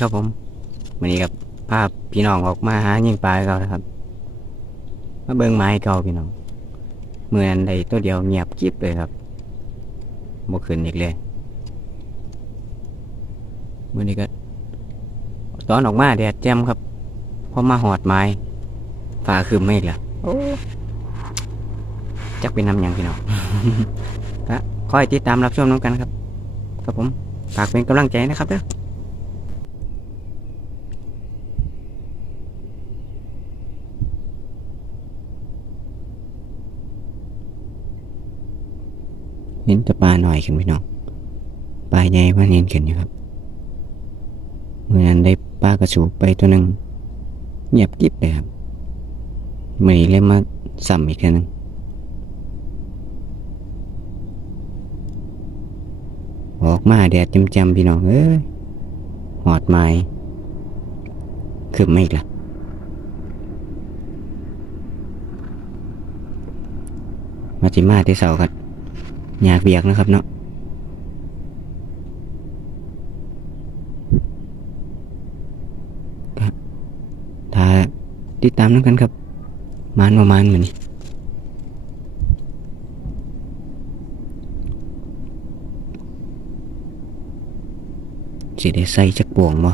ครับผมวันนี้กับภาพพี่น้องออกมาหายิงปลาเก่านะครับ มาเบิ่งไม้เก่าพี่น้องเมื่อนั้นได้ตัวเดียวเงียบกิ๊บเลยครับบ่ขึ้นอีกเลยมื่อนี้ก็ตอนออกมาแดดแจ่มครับพอมาหอดไม้ฟ้าคืมเมฆแล้วจักเป็นน้ำหยังพี่น้องครับคอยติดตามรับชมน้องกันครับ ครับผมฝากเป็นกำลังใจนะครับเด้อ เห็นแต่ปลาหน่อยขึนพี่น้องปลาใหญ่ว่าเน้นขึนอยู่ครับเมื่อนั้นได้ปลากระสูไปตัวหนึ่งเงียบกิบเลยครับเมื่อเลยมาสั่มอีกทีหนึงออกมาแดดจำๆพี่น้องเอ้ยหอดไม้คืบไม่อีกละมาจิมาที่เสากัน อยากเบียกนะครับเนาะถ้าติดตามน้ำกันครับ มานประมาณเหมือนนี้สิได้ใส่จักบวงบ่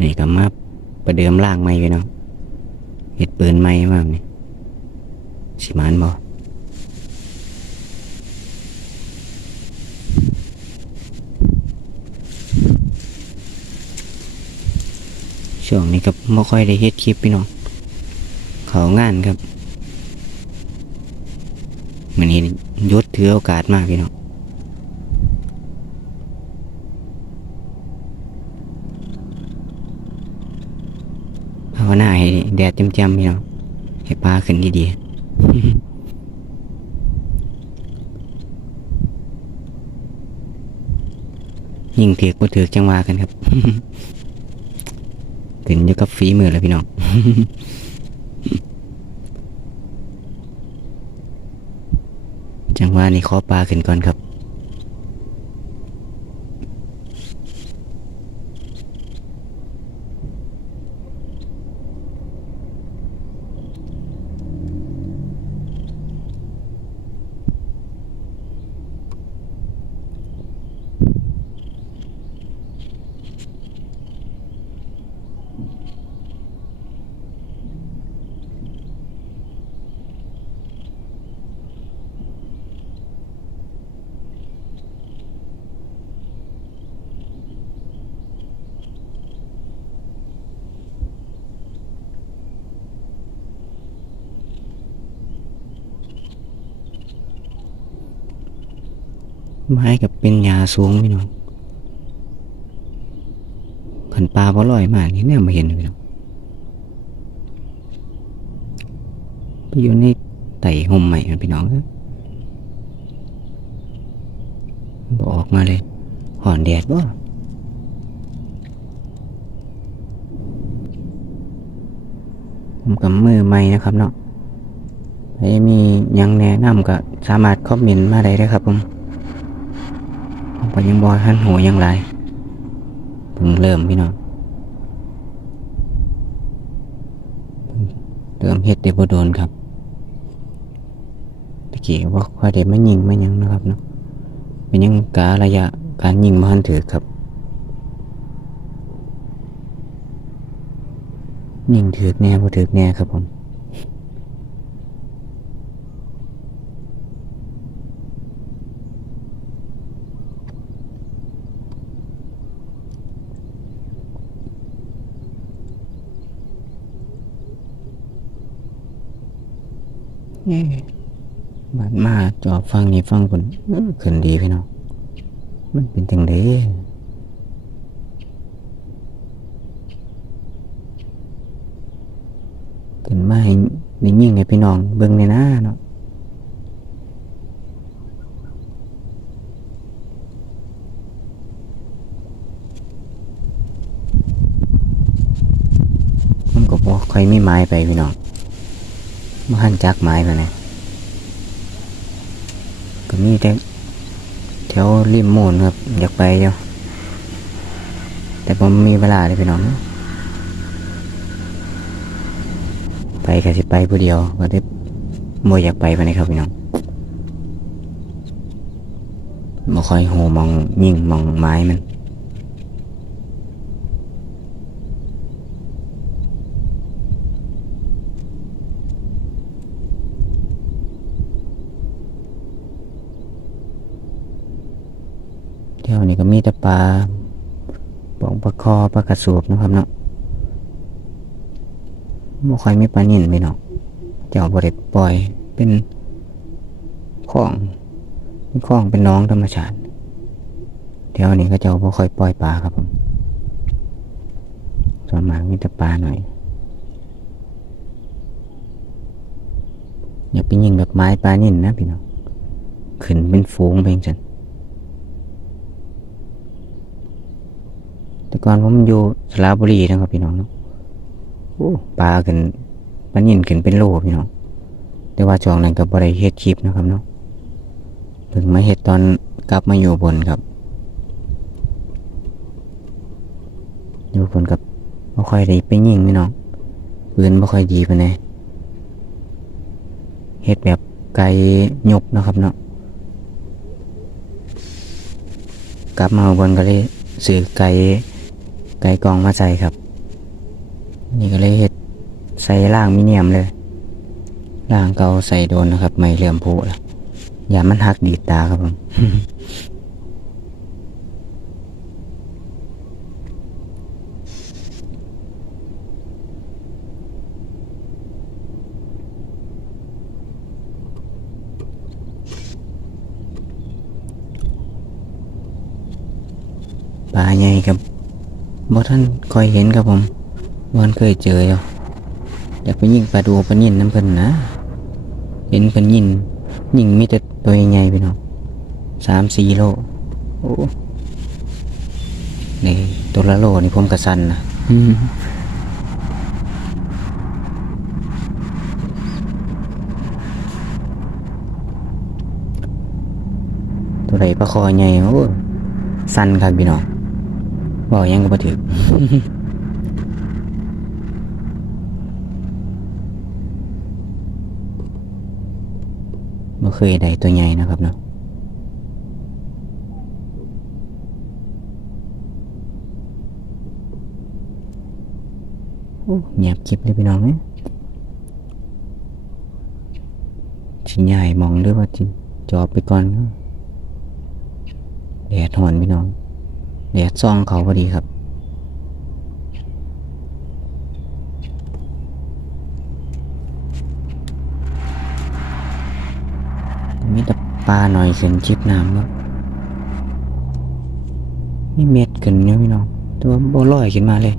นี่ก็มาประ เดิมล่างใหม่ไปเนาะเห็ดปืนใหม่มากนี่สิมานบ่ช่วงนี้ก็ไม่ค่อยได้เฮ็ดคลิปพี่น้องเขางานครับมันนี้ยศถือโอกาสมากพี่น้อง ภาวนาให้ แดดจำๆพี่น้องให้ปลาขึ้นดีๆยิ่งเถือกบ่เถือจังหวากันครับขึ้นอยู่กับฝีมือแล้วพี่น้อง จังหวะนี้ขอปลาขึ้นก่อนครับ ไม้กับเป็นยาสูงพี่น้องขันปลาบ่ลอยมากนี่เนี่ยมาเห็นพี่น้องไปอยู่ในไต่ห่มใหม่พี่น้องเอ้ยบออกมาเลยห่อนแดดบ่ผมกับมือใหม่นะครับเนาะใครมียังแนะนำก็สามารถคอมเมนต์มาได้เลยครับผม ก็ยังบอทันหูยังไรเพิ่งเริ่มพี่น้องเริ่มเฮ็ดเดบโดนครับตะกี้ว่าค่อยได้มายิงมายังนะครับเนาะเป็นยังการะยะการยิงมาหันถือครับยิงถือแน่บ่ถือแน่ครับผม บาดมาจอบฟังนี่ฟังคนขึ้นดีพี่น้อง มันเป็นจังไดขึ้นมาให้ได้ยิงให้พี่น้อง เบิ่งในหน้าเนาะผมก็ค่อยมีไม้ไปพี่น้อง มาหันจักไม้มาเนี่ยก็มีแต่แถวริมมูนครับ อยากไปเดียวแต่ผมมีเวลาเลยพี่น้อง ไปก็สิไปผู้เดียวก็ได้โมอยากไปไปนะครับพี่น้องบ่ค่อยโหมองยิ่งมองไม้มัน เที่ยวนี้ก็มี แต่ปลาปองปลาคอปลากระสูบนะครับเนาะบ่ค่อยมีปลานิ่นพี่น้องเจ้าบริปล่อยเป็นของเป็นของเป็นน้องธรรมชาติเที่ยวนี้ก็เจ้าบ่ค่อยปล่อยปลาครับผมส่วนมากมีแต่ปลาหน่อยอย่าไปยิงแบบไม้ปลานิ่นนะพี่น้องขึ้นเป็นฝูงไปจัง แต่ก่อนผมอยู่สระบุรีนะครับพี่น้องเนาะโอ้ปลาขึ้นปลานิ่นขึ้นเป็นโลพี่น้อง แต่ว่าช่วงนั้นก็บริเฮ็ดคลิปนะครับเนาะเพิ่งมาเฮ็ดตอนกลับมาอยู่บนครับ อยู่บนกับบ่ค่อยได้ไปยิงพี่น้องปืนบ่ค่อยดีปานใดเฮ็ดแบบไกลยกนะครับเนาะกลับมาบนก็เลยซื้อไก่ ไก่กองมาใส่ครับ นี่ก็เลยเฮ็ดใส่ล่างมิเนียมเลยล่างเกาใส่โดนนะครับ ไม่เหลื่อมโผล่อย่ามันหักดีดตาครับผมปลาใหญ่ครับ บ่ท่านคอยเห็นครับผมบ่ท่านเคยเจออยู่อยากไปยิงปลาดูปลานิ่นน้ำเพิ่นนะ เห็นเพิ่นยิงยิงมีแต่ตัวใหญ่ๆพี่น้องสามสี่โลโอ้นี่ตัวละโลนี่ผมกระสันนะอืมตัวไหนปลาคอใหญ่โอ้สันครับพี่น้อง บอกยังก็บ่ถึกบ่เคยได้ตัวใหญ่นะครับเนาะโอ้เงียบคลิปเลยพี่น้องเนี่ยชิ้นใหญ่มองด้วยว่าจิจอบไปก่อนเนาะแดดหอนพี่น้อง แดดซ่องเขาพอดีครับ มีแต่ปลาหน่อยขึ้นจิบน้ำแล้วมีเม็ดขึ้นเนี่ยพี่น้องแตัวาบ่ลอยขึ้นมาเลย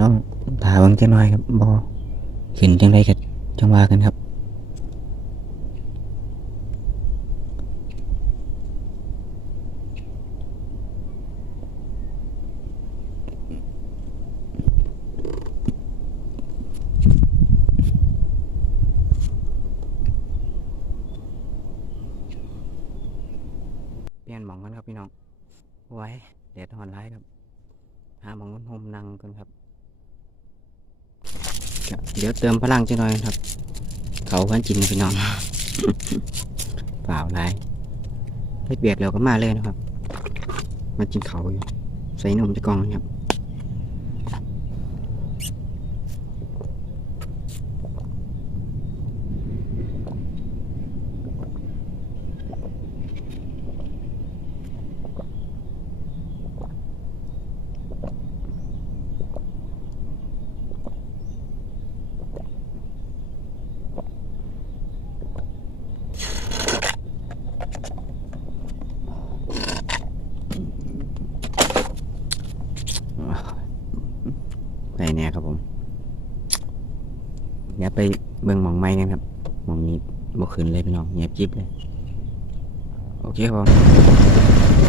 ต้องถาเบังจังหน่อยครับบอขึ้นจังไดกันจังว่ากันครับ เปลี่ยนหมองกันครับ พี่น้อง ไว้เด็ดหอนร้ายครับ หาหมองโฮมนั่งกันครับ เดี๋ยวเติมพลังจะหน่อยครับ เขากันจินพี่น้อง เปล่าไรเฮ็ดเบียดแล้วก็มาเลยนะครับ มาจินเขาอยู่ ใส่นมจะกองครับ อ เบิ่งหมองไม้กันครับหมองนี้บ่ ขึ้นเลยพี่น้องเงียบจิ๊บเลย โอเคครับผม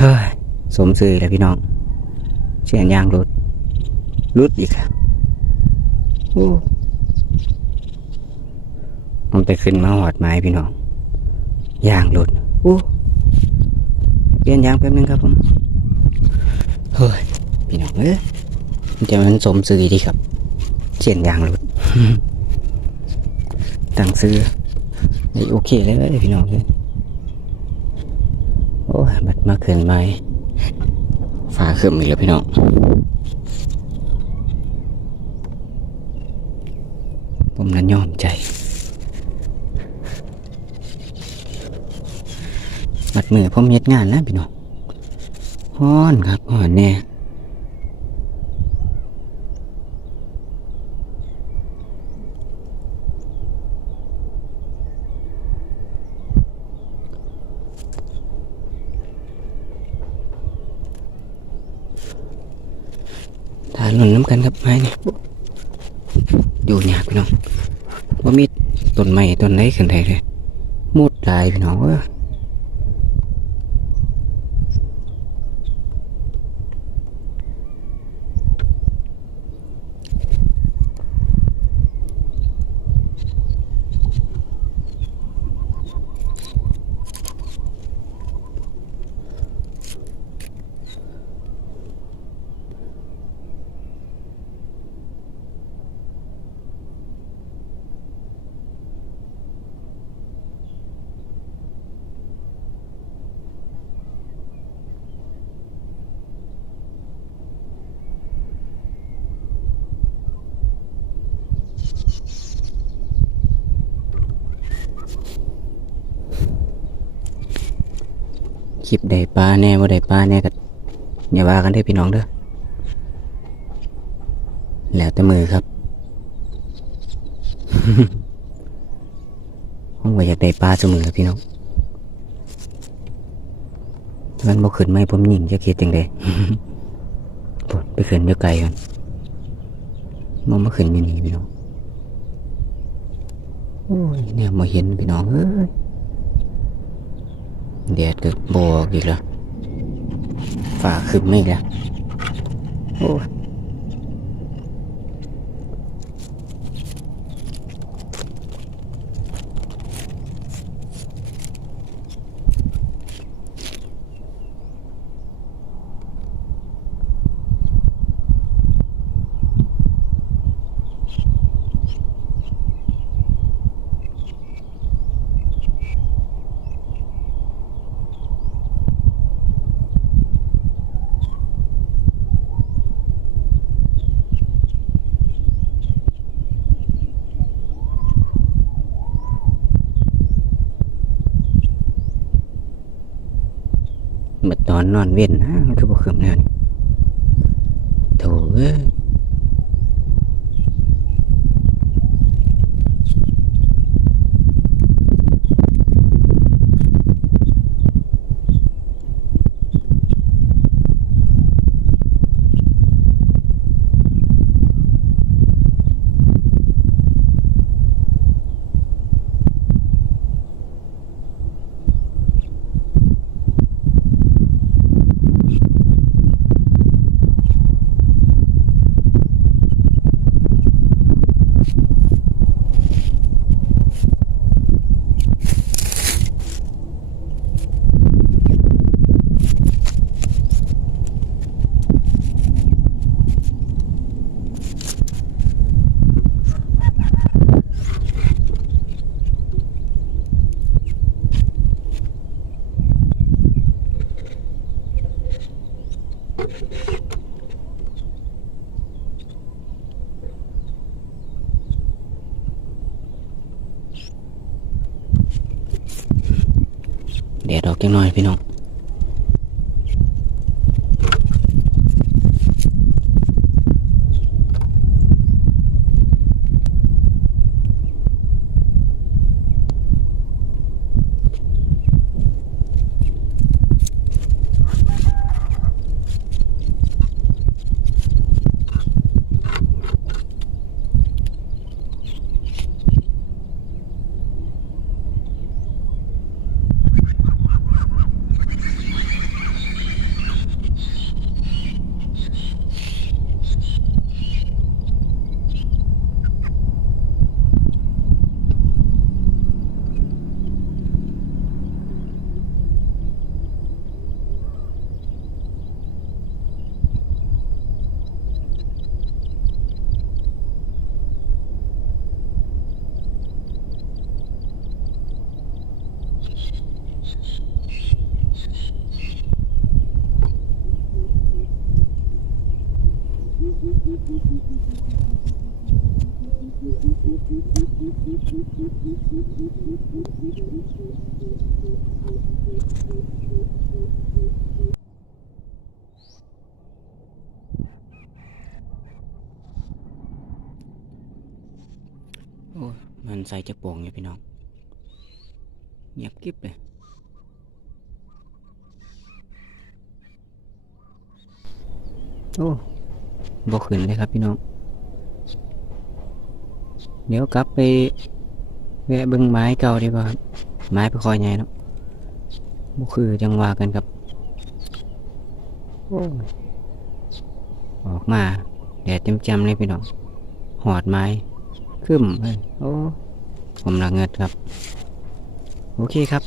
เฮ้ย สมซื่อแล้วพี่น้อง เสียงยางรุดรุดอีกครับโอ้มันไปขึ้นมาหอดไม้พี่น้องยางรุดโอ้เปลี่ยนยางแป๊บนึงครับผมเฮ้ยพี่น้องเอ้ยมันจะมันสมซื่อดีครับ เสียงยางรุดตั้งซื้อโอเคเลยเว้ยพี่น้องเลยโอ้ยบัดมาขึ้นไม้ ฟ้าขึ้นอีกแล้วพี่น้องผมนั้นยอมใจมัดมือผมเฮ็ดงานนะพี่น้องฮ้อนครับฮ้อนแน่ ทานหล่นน้ำกันครับไม้นี่อยู่ยากพี่น้องว่ามีต้นไม้ต้นไหนขึ้นได้เลยมุดหลายพี่น้องว่า คลิปได้ปลาแน่ว่าได้ปลาแน่ก็อย่าว่ากันเด้พี่น้องเด้อแล้วแต่มือครับผมว่าอยากได้ปลาเสมอครับพี่น้องมันบ่ขึ้นไม่ผมยิงจะคิดจังไดปวดไปขึ้นเดี๋ยวไกลกันมันบ่ขึ้นอยู่นี่พี่น้องโอ้ยเนี่ยมาเห็นพี่น้องเอ้ย แดดก็บออกอีกแล้วฝ่าคืบไม่แล้วโอ้ ตอนนอนเว้นนะมันคือบ่คืบแนวนี่โถเอ้ย โอ้มันใส่จะโป่งอยู่พี่น้องเงียบกริบเลยโอ้บกขึ้นเลยครับพี่น้อง เดี๋ยวกลับไปแวะเบิ่งไม้เก่าดีกว่าครับไม้ไปคอยไงเนาะบุคือจังหวะกันครับออกมาแดดจำๆเลยพี่น้องหอดไม้ขึ้นเอ้ยโอ้ผมละเงิดครับ โอเคครับ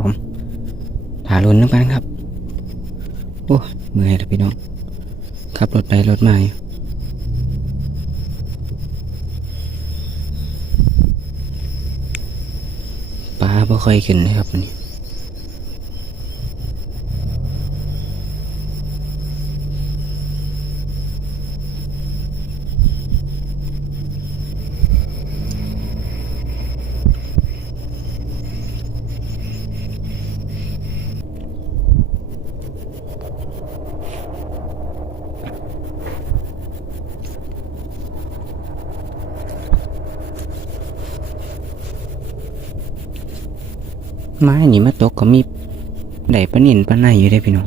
องเรียบร้อยครับผมถาลุนนึกไปนครับ โอ้เมื่อยแล้วพี่น้องขับรถไปรถมาปลาบ่ค่อยขึ้นนะครับวัน ไม้นี่มาตกก็มีได้ปะนินปะไนอยู่ได้พี่น้อง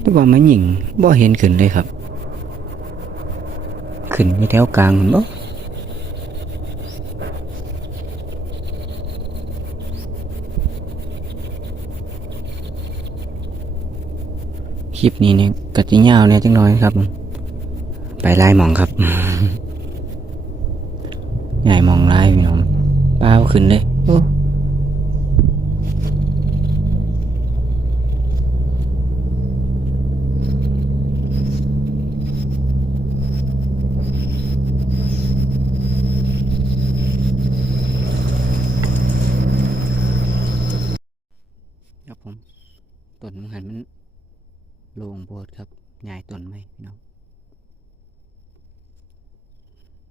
แต่ว่ามันหญิงบ่เห็นขึ้นเลยครับ ขึ้นอยู่แถวกลางบ่คลิปนี้เนี่ยกระจิยาวเนี่ยจังน้อยครับ ไปไล่หมองครับใหญ่มองไล่พี่น้องป้าขึ้นเลยโอ้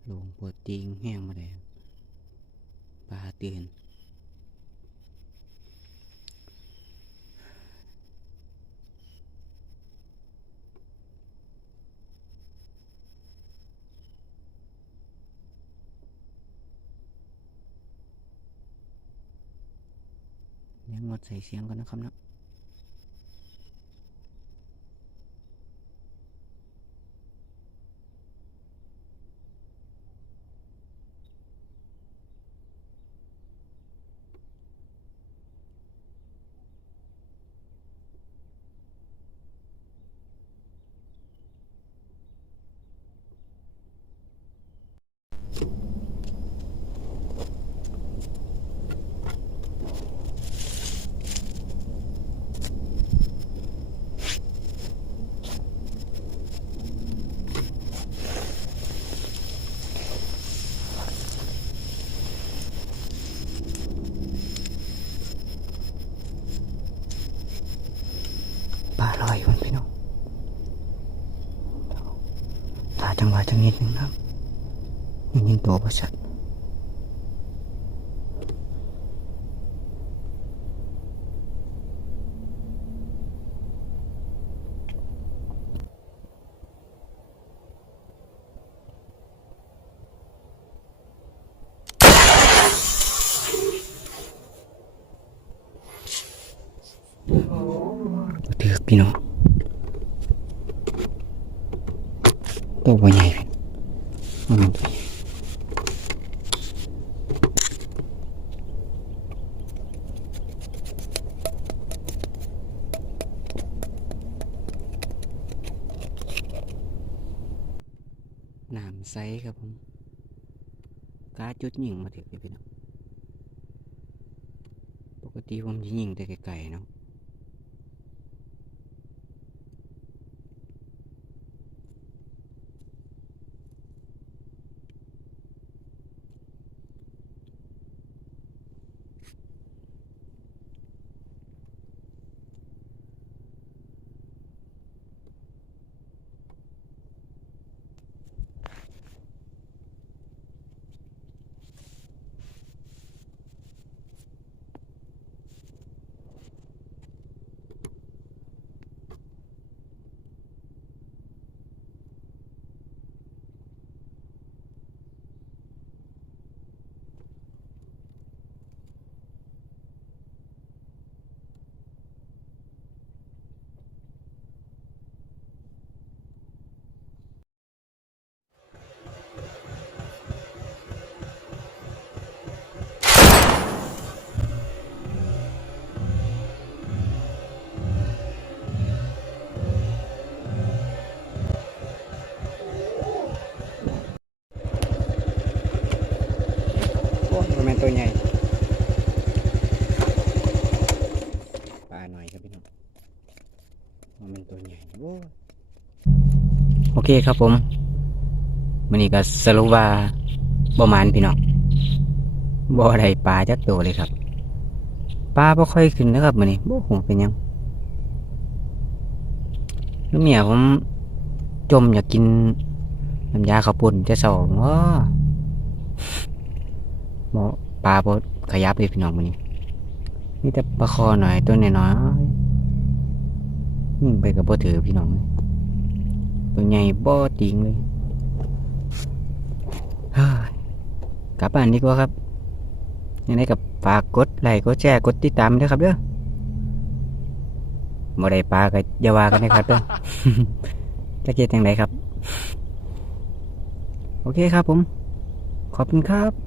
โลงปวดติงแห้งมาเลยปลาตื่นยั งดใส่เสียงก่อนนะครับเนาะาจังหวะจังนิดนึงนะครับยังยินตัวประชัดเถือกพี่น้องตัวบ่ใหญ่พี่มันเป็นตัวใหญ่น้ำใสครับผม กาจุดยิงมาถึงพี่น้องปกติผมจะยิงแต่ไกลๆเนาะ ตัวใหญ่ปลาหน่อยครับพี่น้องมันเป็นตัวใหญ่โว้ยโอเคครับผมมันนี้ก็สรุปว่าประมาณพี่น้องบ่ได้ปลาจักตัวเลยครับปลาบ่ค่อยขึ้นนะครับมันนี้บ่คงเป็นหยังแล้วเมียผมจมอยากกินน้ำยาข้าวปุ่นจะสองว้าหมอ ปลาบดขยับเลยพี่น้องมันนี้นี่แต่ปลาคอหน่อยตัวน้อยๆยิ่ไปกับบ่ถือพี่น้องตัวใหญ่บ่ติงเลยกลับบ้านดีกว่าครับยังไงกับฝากกดไลค์กดแชร์กดติดตามด้วยครับเด้อบ่ได้ปลาก็อย่าวากันนะครับเด้อจะเกียดจังไดครับ โอเคครับผม ขอบคุณครับ